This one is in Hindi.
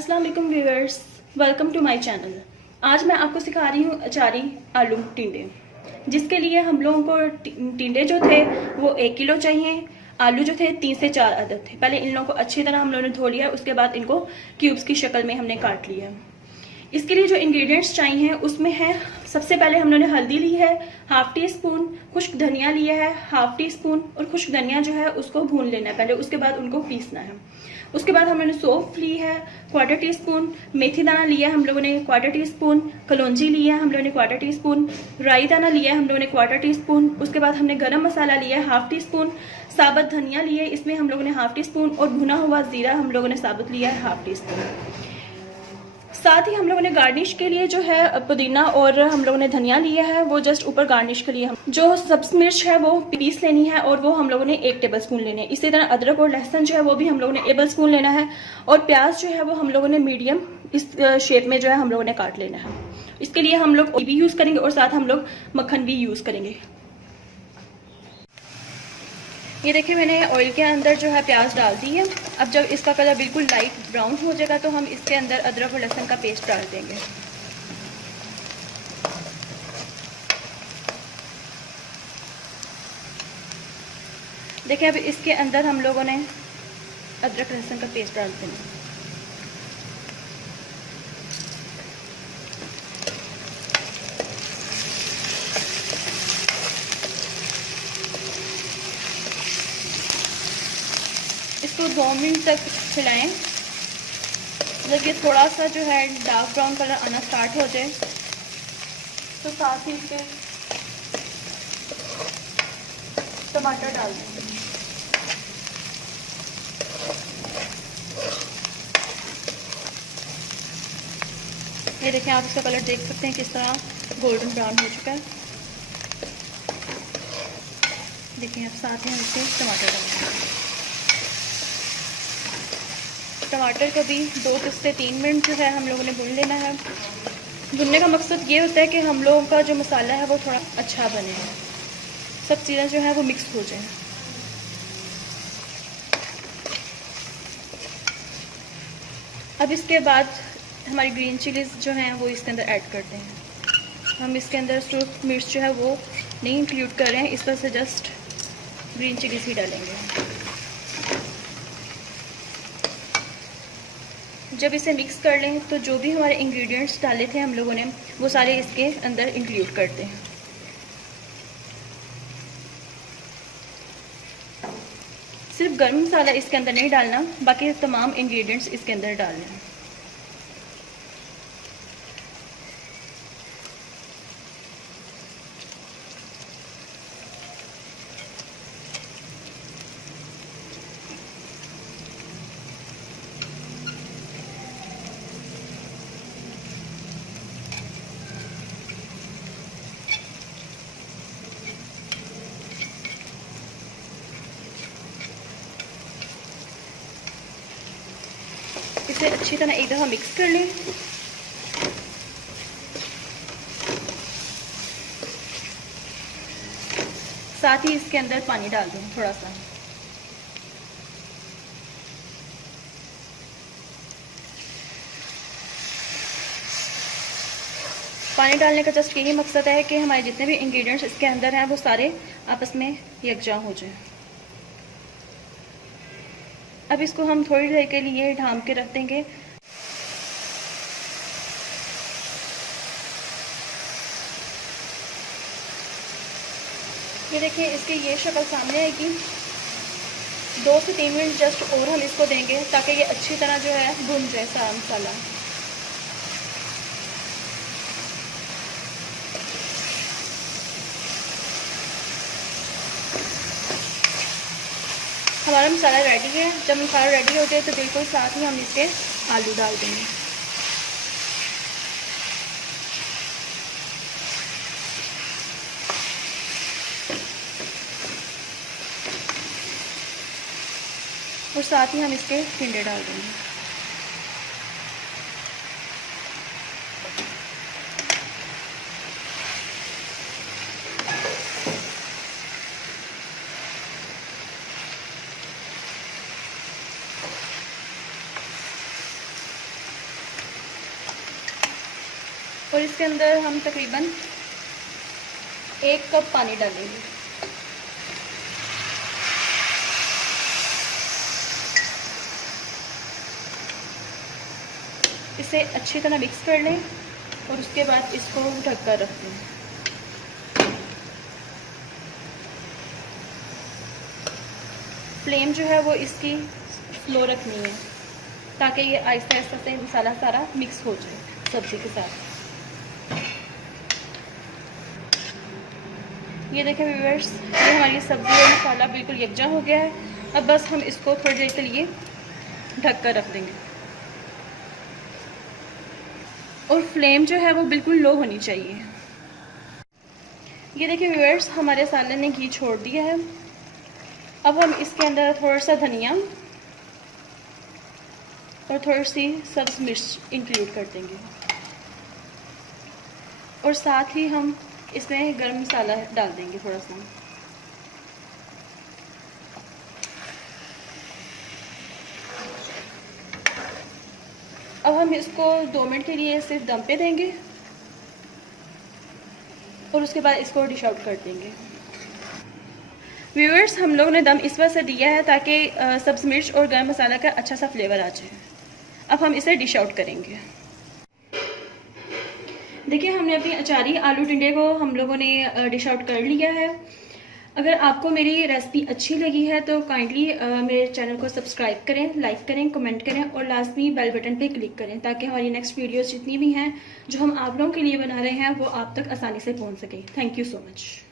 अस्सलाम वालेकुम viewers, welcome to my channel. आज मैं आपको सिखा रही हूँ अचारी आलू टिंडे, जिसके लिए हम लोगों को टिंडे जो थे वो 1 किलो चाहिए। आलू जो थे 3 से 4 अदद थे। पहले इन लोगों को अच्छी तरह हम लोगों ने धो लिया, उसके बाद इनको क्यूब्स की शक्ल में हमने काट लिया। इसके लिए जो इंग्रेडिएंट्स चाहिए उसमें है, सबसे पहले हम लोगों ने हल्दी ली है, हाफ टी स्पून खुश्क धनिया लिया है, हाफ टी स्पून, और खुश्क धनिया जो है उसको भून लेना है पहले, उसके बाद उनको पीसना है। उसके बाद हम लोगों ने सौंफ ली है 1/4 टी स्पून, मेथी दाना लिया है हम लोगों ने 1/4 टी स्पून, कलौंजी लिया है हम लोगों ने 1/4 टी स्पून, राई दाना लिया है हम लोगों ने 1/4 टी स्पून। उसके बाद हमने गरम मसाला लिया है हाफ टी स्पून, साबुत धनिया लिए इसमें हम लोगों ने हाफ टी स्पून, और भुना हुआ जीरा हम लोगों ने साबुत लिया है हाफ टी स्पून। साथ ही हम लोगों ने गार्निश के लिए जो है पुदीना और हम लोगों ने धनिया लिया है, वो जस्ट ऊपर गार्निश के लिए। हम जो सब्ज मिर्च है वो पीस लेनी है और वो हम लोगों ने 1 टेबल स्पून लेने हैं। इसी तरह अदरक और लहसुन जो है वो भी हम लोगों ने 1 टेबल स्पून लेना है, और प्याज जो है वो हम लोगों ने मीडियम इस शेप में जो है हम लोगों ने काट लेना है। इसके लिए हम लोग भी यूज करेंगे और साथ हम लोग मक्खन भी यूज करेंगे। ये देखिए मैंने ऑयल के अंदर जो है प्याज डाल दी है। अब जब इसका कलर बिल्कुल लाइट ब्राउन हो जाएगा तो हम इसके अंदर अदरक और लहसुन का पेस्ट डाल देंगे। देखिए अब इसके अंदर हम लोगों ने अदरक लहसुन का पेस्ट डाल देंगे। इसको 2 मिनट तक हिलाएं। जब ये थोड़ा सा जो है डार्क ब्राउन कलर आना स्टार्ट हो जाए तो साथ ही इसके टमाटर डाल दें। ये देखें, आप इसका कलर देख सकते हैं किस तरह गोल्डन ब्राउन हो चुका है। देखिए अब साथ में इसके टमाटर डाल दें। टमाटर को भी 2 से 3 मिनट जो है हम लोगों ने भून लेना है। भुनने का मकसद ये होता है कि हम लोगों का जो मसाला है वो थोड़ा अच्छा बने, सब चीज़ें जो है वो मिक्स हो जाए। अब इसके बाद हमारी ग्रीन चिलीज़ जो हैं वो इसके अंदर ऐड करते हैं। हम इसके अंदर सूख मिर्च जो है वो नहीं इंक्लूड कर रहे हैं, इस तरह से जस्ट ग्रीन चिलीज़ ही डालेंगे। जब इसे मिक्स कर लें तो जो भी हमारे इंग्रेडिएंट्स डाले थे हम लोगों ने वो सारे इसके अंदर इंक्लूड करते हैं। सिर्फ गर्म मसाला इसके अंदर नहीं डालना, बाकी तमाम इंग्रेडिएंट्स इसके अंदर डालने हैं। इसे अच्छी तरह एक दफ़ा मिक्स कर लें। साथ ही इसके अंदर पानी डाल दूँ थोड़ा सा। पानी डालने का जस्ट यही मकसद है कि हमारे जितने भी इंग्रेडिएंट्स इसके अंदर हैं वो सारे आपस में यकजा हो जाएं। अब इसको हम थोड़ी देर के लिए ढाँप के रख देंगे। ये देखिए इसकी ये शक्ल सामने आएगी। 2 से 3 मिनट जस्ट और हम इसको देंगे ताकि ये अच्छी तरह जो है भुन जाए सारा मसाला। हमारा मसाला रेडी है। जब मसाला रेडी हो जाए तो बिल्कुल साथ ही हम इसके आलू डाल देंगे। और साथ ही हम इसके टिंडे डाल देंगे। और इसके अंदर हम तकरीबन 1 कप पानी डालेंगे। इसे अच्छी तरह मिक्स कर लें और उसके बाद इसको ढक कर रख दें। फ्लेम जो है वो इसकी स्लो रखनी है ताकि ये आहिस्ता आहिस्ता से मसाला सारा मिक्स हो जाए सब्ज़ी के साथ। ये देखें व्यूअर्स, ये हमारी सब्ज़ी और मसाला बिल्कुल यकजा हो गया है। अब बस हम इसको थोड़ी देर के लिए ढक कर रख देंगे और फ्लेम जो है वो बिल्कुल लो होनी चाहिए। ये देखिए व्यूअर्स, हमारे साले ने घी छोड़ दिया है। अब हम इसके अंदर थोड़ा सा धनिया और थोड़ी सी सब्ज़ मिर्च इंक्लूड कर देंगे और साथ ही हम इसमें गरम मसाला डाल देंगे थोड़ा सा। अब हम इसको 2 मिनट के लिए सिर्फ दम पे देंगे और उसके बाद इसको डिश आउट कर देंगे। व्यूअर्स, हम लोगों ने दम इस वजह से दिया है ताकि सब्ज़ मिर्च और गरम मसाला का अच्छा सा फ्लेवर आ जाए। अब हम इसे डिश आउट करेंगे। देखिए, हमने अपनी अचारी आलू टिंडे को हम लोगों ने डिश आउट कर लिया है। अगर आपको मेरी रेसिपी अच्छी लगी है तो काइंडली मेरे चैनल को सब्सक्राइब करें, लाइक करें, कमेंट करें और लाजमी बेल बटन पे क्लिक करें ताकि हमारी नेक्स्ट वीडियोस जितनी भी हैं जो हम आप लोगों के लिए बना रहे हैं वो आप तक आसानी से पहुंच सके। Thank you so much.